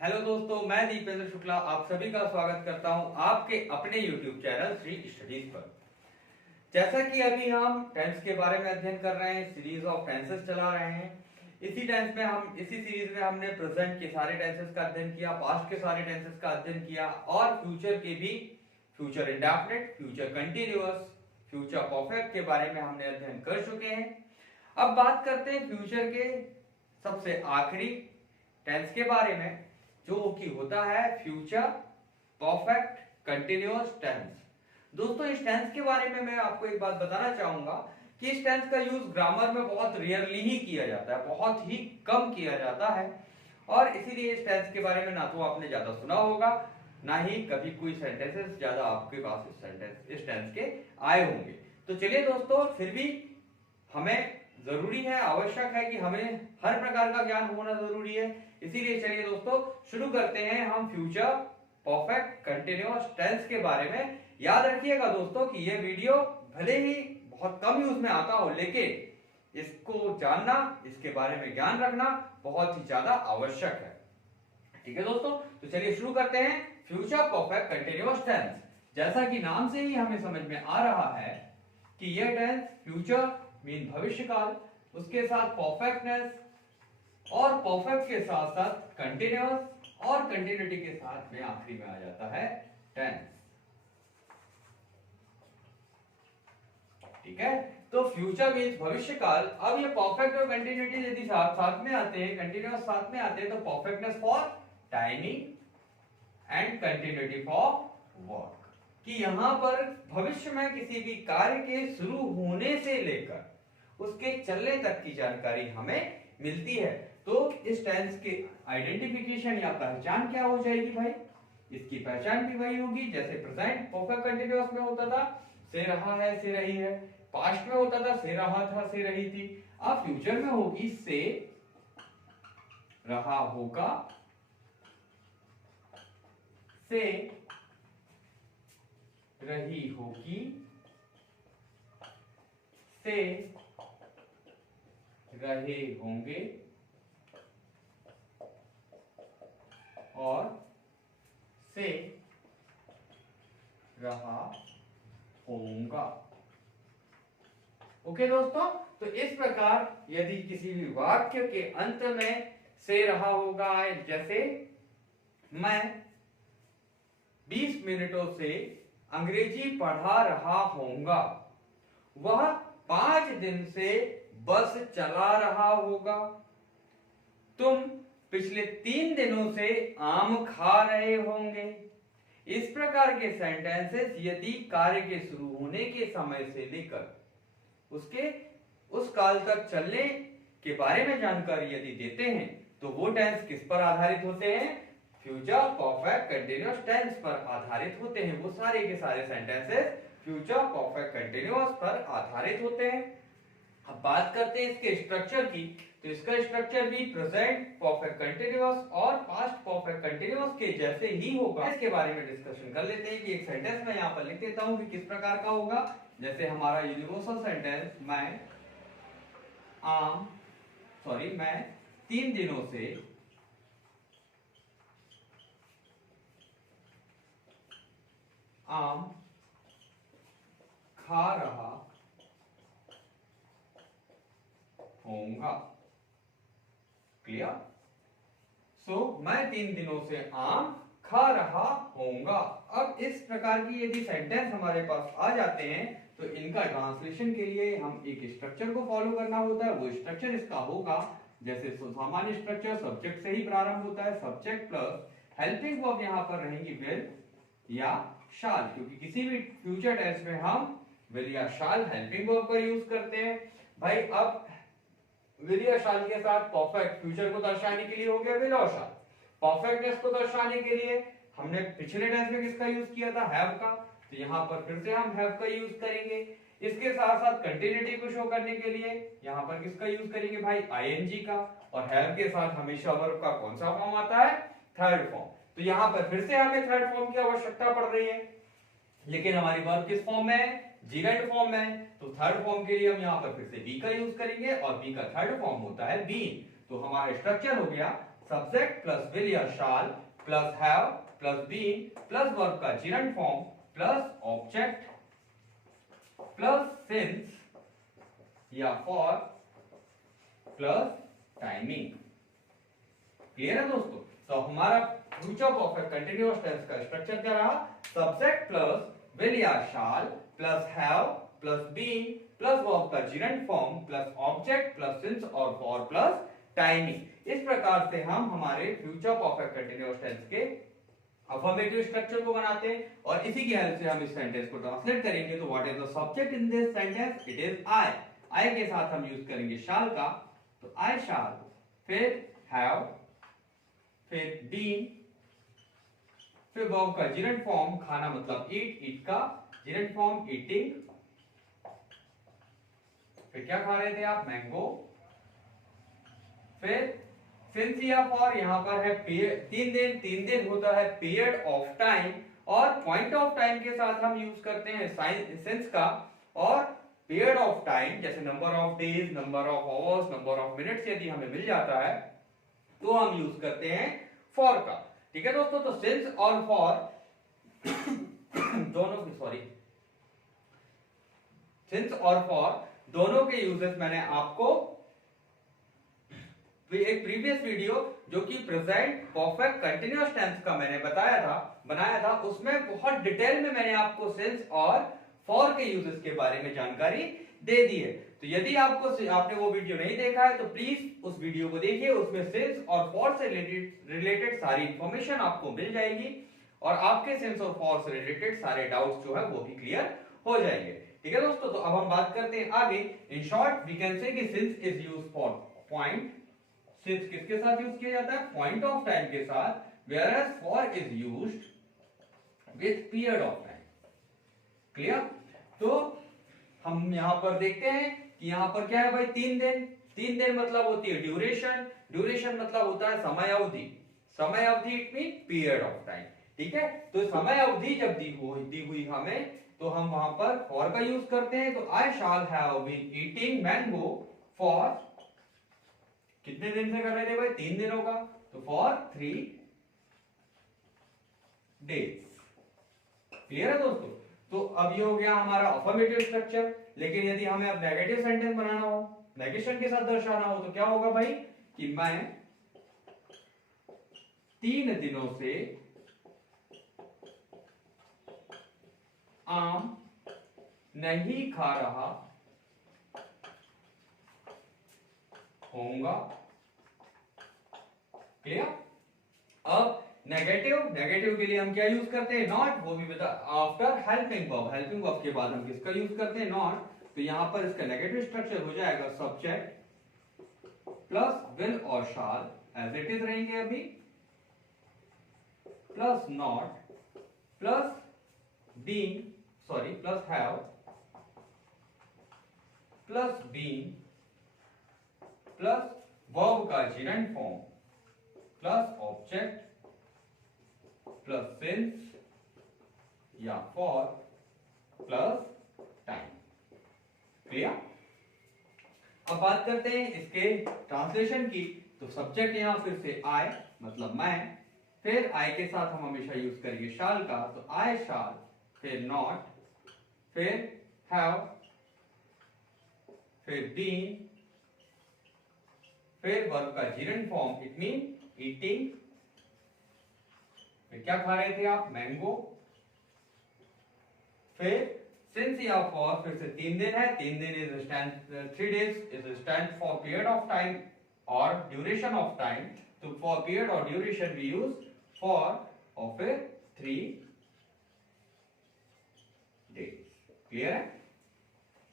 Hello दोस्तों, मैं दीपेंद्र शुक्ला आप सभी का स्वागत करता हूं आपके अपने YouTube चैनल श्री स्टडीज पर। जैसा कि अभी हम टेंस के बारे में अध्ययन कर रहे हैं, सीरीज ऑफ टेंसेस चला रहे हैं। इसी सीरीज में हमने प्रेजेंट के सारे टेंसेस का अध्ययन किया, पास्ट के सारे टेंसेस का अध्ययन किया और फ्यूचर के भी, future indefinite, future continuous, future perfect के बारे में हमने अध्ययन कर चुके हैं। अब बात करते हैं फ्यूचर के सबसे आखिरी टेंस के बारे में, जो कि होता है फ्यूचर परफेक्ट कंटिन्यूअस टेंस। दोस्तों, इस टेंस के बारे में मैं आपको एक बात बताना चाहूंगा कि इस टेंस का यूज ग्रामर में बहुत रेयरली ही किया जाता है, बहुत ही कम किया जाता है और इसीलिए इस टेंस के बारे में ना तो आपने ज्यादा सुना होगा, ना ही कभी कोई सेंटेंसेस ज्यादा आपके पास इस टेंस के आए होंगे। तो चलिए दोस्तों, फिर भी हमें जरूरी है, आवश्यक है कि हमें हर प्रकार का ज्ञान होना जरूरी है। इसीलिए चलिए दोस्तों शुरू करते हैं हम फ्यूचर परफेक्ट कंटिन्यूअस टेंस के बारे में। याद रखिएगा दोस्तों कि यह वीडियो भले ही बहुत कम यूज में आता हो, लेकिन इसको जानना, इसके बारे में ज्ञान रखना बहुत ही ज्यादा आवश्यक है। ठीक है दोस्तों, तो चलिए शुरू करते हैं फ्यूचर परफेक्ट कंटिन्यूअस टेंस। जैसा कि नाम से ही हमें समझ में आ रहा है कि यह टेंस फ्यूचर मीन भविष्य काल, उसके साथ परफेक्टनेस और परफेक्ट के साथ साथ कंटिन्यूअस और कंटिन्यूटी के साथ में आखिरी में आ जाता है टेंस। ठीक है, तो फ्यूचर मीन्स भविष्य काल। अब ये परफेक्ट और कंटिन्यूटी यदि साथ में आते हैं, कंटिन्यूअस साथ में आते हैं, तो perfectness for timing and continuity for work. कि यहां पर भविष्य में किसी भी कार्य के शुरू होने से लेकर उसके चलने तक की जानकारी हमें मिलती है। तो इस टेंस के आइडेंटिफिकेशन या पहचान क्या हो जाएगी भाई? इसकी पहचान भी वही होगी जैसे प्रेजेंट परफेक्ट कंटिन्यूअस में होता था, से रहा है, से रही है। पास्ट में होता था, से रहा था, से रही थी। अब फ्यूचर में होगी से रहा होगा, से रही होगी, से रहे होंगे और से रहा होगा। ओके दोस्तों, तो इस प्रकार यदि किसी भी वाक्य के अंत में से रहा होगा, जैसे मैं 20 मिनटों से अंग्रेजी पढ़ा रहा होऊंगा, वह 5 दिन से बस चला रहा होगा, तुम पिछले 3 दिनों से आम खा रहे होंगे। इस प्रकार के सेंटेंसेस यदि कार्य के शुरू होने के समय से लेकर उसके उस काल तक चलने के बारे में जानकारी यदि देते हैं, तो वो टेंस किस पर आधारित होते हैं? फ्यूचर परफेक्ट कंटिन्यूअस टेंस पर आधारित होते हैं। वो सारे के सारे सेंटेंसेस फ्यूचर परफेक्ट कंटिन्यूअस पर आधारित होते हैं। अब बात करते हैं इसके स्ट्रक्चर की, तो इसका स्ट्रक्चर भी प्रेजेंट परफेक्ट कंटिन्यूअस और पास्ट परफेक्ट कंटिन्यूअस के जैसे ही होगा। इसके बारे में डिस्कशन कर लेते हैं कि एक सेंटेंस मैं यहाँ पर लिख देता हूं कि किस प्रकार का होगा। जैसे हमारा यूनिवर्सल सेंटेंस, मैं 3 दिनों से आम खा रहा होऊंगा। क्लियर? मैं 3 दिनों से आम खा रहा होऊंगा। अब इस प्रकार की यदि सेंटेंस हमारे पास आ जाते हैं, तो इनका ट्रांसलेशन के लिए हम एक स्ट्रक्चर को फॉलो करना होता है। वो स्ट्रक्चर इसका होगा, जैसे सामान्य स्ट्रक्चर सब्जेक्ट से ही प्रारंभ होता है, सब्जेक्ट प्लस हेल्पिंग वर्ब यहाँ पर रहेंगी विल या शाल, क्योंकि किसी भी फ्यूचर टेंस में हम विल या शाल हेल्पिंग वर्ब का यूज करते हैं। भाई अब विल या शाल के साथ परफेक्ट फ्यूचर को दर्शाने के लिए हो गया विल और शाल। परफेक्टनेस को दर्शाने के लिए हमने पिछले टेंस में किसका यूज किया था? हैव का। तो यहाँ पर फिर से हम हैव का यूज करेंगे। इसके साथ साथ कंटिन्यूटी को शो करने के लिए यहाँ पर किसका यूज करेंगे भाई? आईएनजी का। और हैव के साथ हमेशा वर्ब का कौन सा फॉर्म आता है? Third form. तो यहाँ पर फिर से हमें थर्ड फॉर्म की आवश्यकता पड़ रही है, लेकिन हमारी वर्ब किस फॉर्म में है? जीरेंट फॉर्म में। तो थर्ड फॉर्म के लिए हम यहाँ पर फिर से बी का यूज करेंगे और बी का थर्ड फॉर्म होता है बीन। तो हमारा स्ट्रक्चर हो गया सब्जेक्ट प्लस विल या shall plus have plus been plus verb का gerund form plus object plus since या फॉर प्लस टाइमिंग। क्लियर है दोस्तों? तो हमारा फ्यूचर परफेक्ट कंटीन्यूअस टेंस का स्ट्रक्चर क्या रहा? सब्जेक्ट प्लस विल या shall plus have plus been plus verb का gerund form plus object plus since और फॉर प्लस टाइमिंग। इस प्रकार से हम हमारे फ्यूचर परफेक्ट कंटीन्यूअस टेंस के अफर्मेटिव स्ट्रक्चर को बनाते हैं और इसी की हेल्प से हम इस सेंटेंस को ट्रांसलेट करेंगे। तो what is the subject in this sentence? It is I. I के साथ हम यूज करेंगे शाल का, तो आई शाल, फिर हैव, फिर बीन, फिर वर्ब का जिरंड फॉर्म खाना मतलब ईट, ईट का जिरंड फॉर्म ईटिंग, फिर क्या खा रहे थे आप? मैंगो, फिर सिंस या फॉर यहां पर है तीन दिन होता है पीरियड ऑफ टाइम और पॉइंट ऑफ टाइम के साथ हम यूज करते हैं सिंस का, और पीरियड ऑफ टाइम जैसे number of days, number of hours, number of minutes यदि हमें मिल जाता है तो हम यूज करते हैं फॉर का। ठीक है दोस्तों? तो सिंस और फॉर दोनों की सिंस और फॉर दोनों के यूजेस मैंने आपको एक प्रीवियस वीडियो जो कि प्रेजेंट परफेक्ट कंटीन्यूअस टेंस का मैंने बनाया था उसमें बहुत डिटेल में मैंने आपको सिंस और फॉर के यूजेस के बारे में जानकारी दे दी है। तो यदि आपने वो वीडियो नहीं देखा है तो प्लीज उस वीडियो को देखिए, उसमें सिंस और फॉर से रिलेटेड सारी इंफॉर्मेशन आपको मिल जाएगी और आपके सिंस और फॉर से रिलेटेड सारे डाउट्स जो है वो भी क्लियर हो जाएंगे। ठीक है दोस्तों? तो अब हम बात करते हैं आगे। In short we can say कि since is used for point, since किसके साथ यूज किया जाता है? पॉइंट ऑफ टाइम के साथ, whereas for is used with period of time। Clear? तो हम यहां पर देखते हैं कि यहां पर क्या है भाई? 3 दिन। 3 दिन मतलब होती है ड्यूरेशन, ड्यूरेशन मतलब होता है समय अवधि, समय अवधि it mean period of time. ठीक है? तो समय अवधि जब दी हुई हमें तो हम वहां पर फॉर का यूज करते हैं। तो I shall have been eating mango for कितने दिन से कर रहे थे भाई? 3 दिनों का, तो फॉर 3 डेज। क्लियर है दोस्तों? तो अब ये हो गया हमारा अफर्मेटिव स्ट्रक्चर। लेकिन यदि हमें अब नेगेटिव सेंटेंस बनाना हो, नेगेशन के साथ दर्शाना हो, तो क्या होगा भाई? कि मैं 3 दिनों से आम नहीं खा रहा होऊंगा। क्लियर? अब नेगेटिव के लिए हम क्या यूज करते हैं? नॉट, वो भी बता after helping verb. Helping verb के बाद हम किसका यूज करते हैं? नॉट। तो यहां पर इसका नेगेटिव स्ट्रक्चर हो जाएगा सब्जेक्ट प्लस विल और शाल एज इट इज रहेंगे अभी, plus not plus plus have plus been plus verb का gerund form plus object plus since या फॉर प्लस टाइम। क्लियर? अब बात करते हैं इसके ट्रांसलेशन की। तो सब्जेक्ट यहां फिर से आई मतलब मैं, फिर आई के साथ हम हमेशा यूज करेंगे शाल का, तो आई शाल, फिर नॉट, फिर हैव, फिर बीन, फिर वर्ब का gerund form it mean eating, फिर क्या खा रहे थे आप? मैंगो, फिर सिंस या फॉर फिर से 3 दिन है, 3 दिन is stand 3 days is stand for period of time और ड्यूरेशन ऑफ टाइम। तो फॉर पीरियड और ड्यूरेशन वी यूज फॉर और फिर 3 डेज। क्लियर है?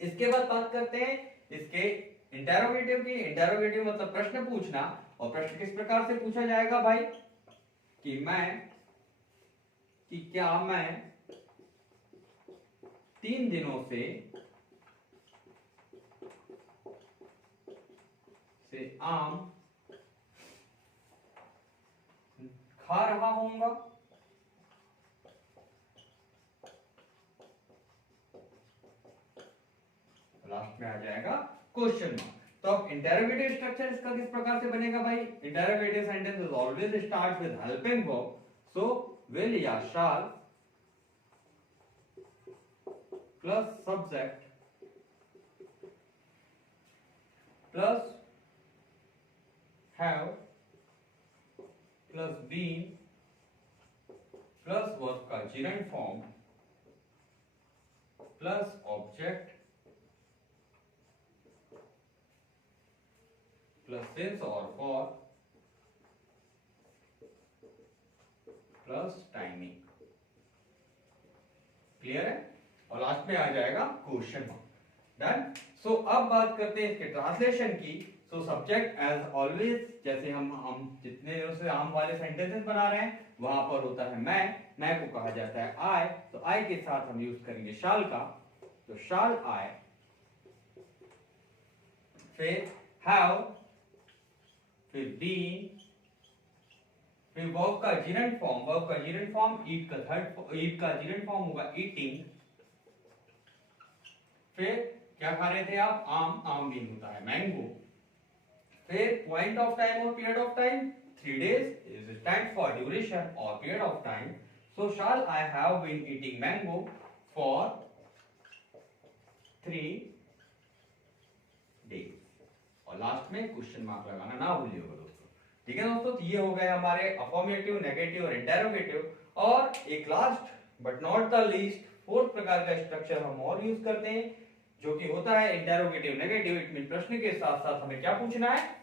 इसके बाद बात करते हैं इसके इंटेरोगेटिव की। इंटेरोगेटिव मतलब प्रश्न पूछना, और प्रश्न किस प्रकार से पूछा जाएगा भाई? कि क्या मैं 3 दिनों से आम खा रहा होऊंगा? लास्ट में आ जाएगा क्वेश्चन मार्क। तो अब इंटेरोगेटिव स्ट्रक्चर इसका किस प्रकार से बनेगा भाई? Interrogative sentence is always start with helping verb, so will या shall plus subject plus have plus been plus verb का gerund form plus object plus since और फॉर प्लस टाइमिंग। क्लियर है? और लास्ट में आ जाएगा क्वेश्चन मार्क। डन। सो अब बात करते हैं इसके ट्रांसलेशन की। सो सब्जेक्ट एज ऑलवेज, जैसे हम जितने दिनों से आम वाले सेंटेंसेस बना रहे हैं वहां पर होता है मैं को कहा जाता है आई, तो आई के साथ हम यूज करेंगे शाल का, तो शाल आई, फिर हैव, फिर बीन, फिर वर्ब का gerund फॉर्म ईट का gerund फॉर्म होगा ईटिंग, फिर क्या खा रहे थे आप? आम बीन होता है मैंगो, फिर पॉइंट ऑफ टाइम और period of time 3 days is stand for duration or period of time. So shall I have been eating mango for 3 days. और लास्ट में क्वेश्चन मार्क लगाना ना भूलिएगा दोस्तों। ठीक है दोस्तों, तो ये हो गए हमारे अफर्मेटिव, नेगेटिव और इंटेरोगेटिव। और एक last but not the least fourth प्रकार का स्ट्रक्चर हम और यूज करते हैं, जो कि होता है इंटेरोगेटिव नेगेटिव। इट मीन प्रश्न के साथ साथ हमें क्या पूछना है?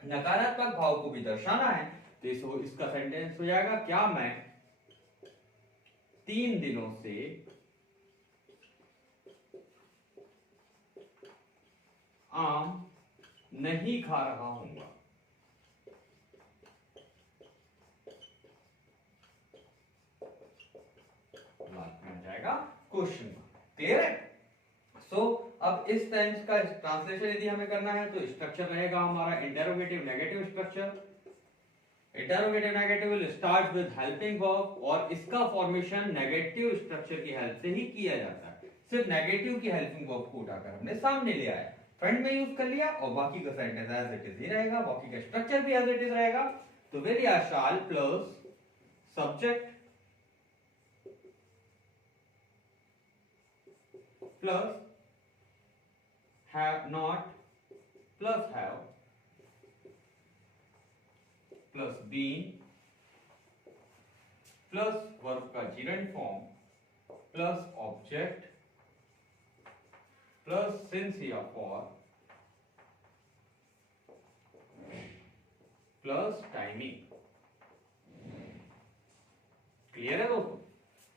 नकारात्मक भाव को भी दर्शाना है। तो इसका सेंटेंस हो जाएगा, क्या मैं 3 दिनों से आम नहीं खा रहा हूंगा। लास्ट में आ जाएगा क्वेश्चन मार्क। क्लियर है? सो अब इस टेंस का ट्रांसलेशन यदि हमें करना है तो स्ट्रक्चर रहेगा हमारा interrogative negative structure. Interrogative negative will start with helping verb, और इसका फॉर्मेशन नेगेटिव स्ट्रक्चर की हेल्प से ही किया जाता है। सिर्फ नेगेटिव की हेल्पिंग वर्ब को उठाकर हमने सामने ले आया, फ्रंट में यूज कर लिया, और बाकी का सेंटेंस एज इट इज ही रहेगा, बाकी का स्ट्रक्चर भी एज इट इज रहेगा। तो विल या shall plus subject plus have not plus have plus been plus verb का gerund form plus object plus since या for plus timing। क्लियर है दोस्तों?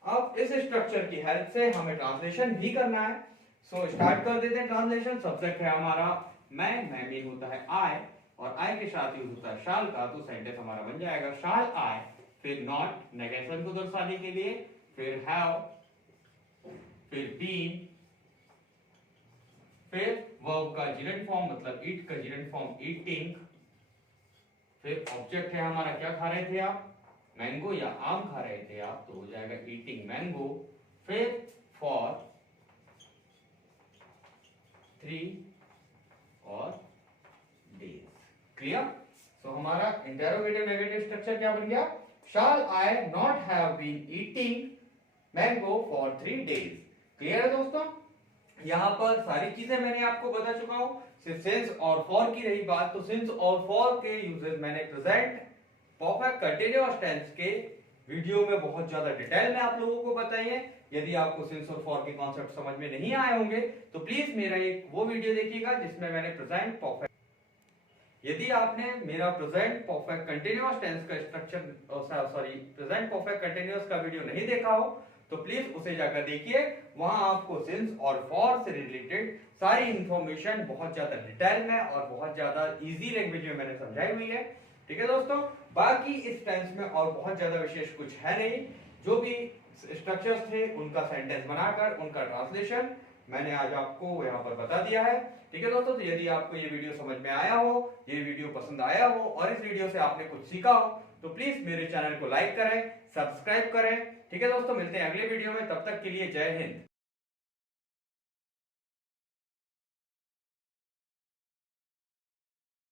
अब इस स्ट्रक्चर की हेल्प से हमें ट्रांसलेशन भी करना है। सो स्टार्ट कर देते हैं ट्रांसलेशन। सब्जेक्ट है हमारा मैं मीन होता है आई, और आई के साथ यूज होता है शाल का, तो सेंटेंस हमारा बन जाएगा शाल आई, फिर नॉट नेगेशन को दर्शाने के लिए, फिर हैव, फिर बीन, फिर वर्ब का gerund फॉर्म मतलब ईट का gerund फॉर्म ईटिंग, फिर ऑब्जेक्ट है हमारा, क्या खा रहे थे आप? मैंगो या आम खा रहे थे आप, तो हो जाएगा ईटिंग मैंगो, फिर फॉर 3 और डेज। क्लियर? सो हमारा इंटेरोगेटिव नेगेटिव स्ट्रक्चर क्या बन गया? Shall I not have been eating mango for 3 days। Clear है दोस्तों? यहां पर सारी चीजें मैंने आपको बता चुका हूं। सिर्फ सिंस और फॉर की रही बात, तो सिंस और फॉर के यूजेस मैंने प्रेजेंट परफेक्ट कंटीन्यूअस टेंस के वीडियो में बहुत ज्यादा डिटेल में आप लोगों को बताई है। यदि आपको सिंस और फॉर के कॉन्सेप्ट समझ में नहीं आए होंगे तो प्लीज मेरा एक वो वीडियो देखिएगा जिसमें मैंने प्रेजेंट परफेक्ट, यदि आपने मेरा प्रेजेंट परफेक्ट कंटीन्यूअस टेंस का स्ट्रक्चर प्रेजेंट परफेक्ट कंटीन्यूअस का वीडियो नहीं देखा हो तो प्लीज उसे जाकर देखिए। वहां आपको सिंस और फॉर से रिलेटेड सारी इंफॉर्मेशन बहुत ज्यादा डिटेल में और बहुत ज्यादा इजी लैंग्वेज में मैंने समझाई हुई है। ठीक है दोस्तों? बाकी इस टेंस में और बहुत ज्यादा विशेष कुछ है नहीं। जो भी स्ट्रक्चर्स थे उनका सेंटेंस बनाकर उनका ट्रांसलेशन मैंने आज आपको यहाँ पर बता दिया है। ठीक है दोस्तों? तो यदि आपको ये वीडियो समझ में आया हो, ये वीडियो पसंद आया हो और इस वीडियो से आपने कुछ सीखा हो तो प्लीज मेरे चैनल को लाइक करें, सब्सक्राइब करें। ठीक है दोस्तों? मिलते हैं अगले वीडियो में, तब तक के लिए जय हिंद।